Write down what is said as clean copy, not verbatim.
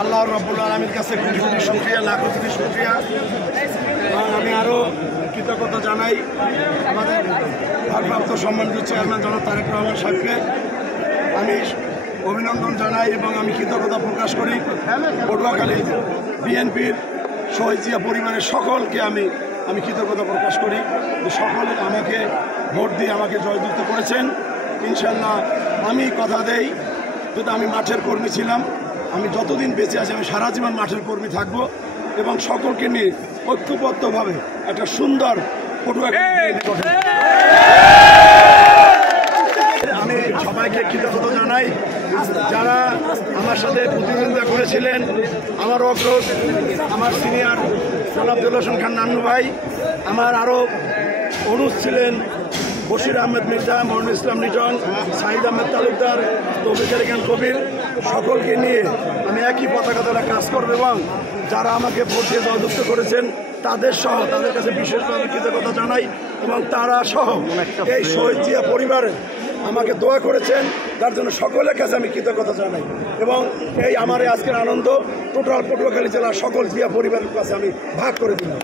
আল্লাহ রাব্বুল আলামিনের কাছে কোটি কোটি শুকরিয়া, লাখো কোটি শুকরিয়া। এবং আমি আরও কৃতজ্ঞতা জানাই আমাদের ভারপ্রাপ্ত সম্মানিত চেয়ারম্যান জনাব তারেক রহমান সাহেবকে আমি অভিনন্দন জানাই এবং আমি কৃতজ্ঞতা প্রকাশ করি। পটুয়াখালী বিএনপির শহীদ জিয়া পরিবারের সকলকে আমি কৃতজ্ঞতা প্রকাশ করি যে সকলে আমাকে ভোট দিয়ে আমাকে জয়যুক্ত করেছেন। ইনশাল্লাহ আমি কথা দেই, যেহেতু আমি মাঠের কর্মী ছিলাম, আমি যতদিন বেঁচে আছি আমি সারা জীবন মাঠের কর্মী থাকব এবং সকলকে নিয়ে ঐক্যবদ্ধভাবে একটা সুন্দর পটুয়াখালী আমি সবাইকে কৃতজ্ঞতা জানাই যারা আমার সাথে প্রতিদ্বন্দ্বিতা করেছিলেন। আমার অগ্রজ, আমার সিনিয়র জনাব দেলোয়ার হোসেন খান নান্নু ভাই, আমার আরও অনুজ ছিলেন বশির আহমেদ মির্জা, মনিরুল ইসলাম লিটন, সাহিদ আহমেদ তালুকদার, তৌফিক আলী খান কবির, সকলকে নিয়ে আমি একই পতাকা দ্বারা কাজ করব এবং যারা আমাকে ভোট দিয়ে জয়যুক্ত করেছেন তাদের সহ তাদের কাছে বিশেষভাবে কৃতজ্ঞতা জানাই এবং তারা সহ এই শহীদ জিয়া পরিবারে আমাকে দোয়া করেছেন, তার জন্য সকলের কাছে আমি কৃতজ্ঞতা জানাই এবং এই আমার এই আজকের আনন্দ টোটাল পটুয়াখালী জেলার সকল জিয়া পরিবারের কাছে আমি ভাগ করে দিলাম।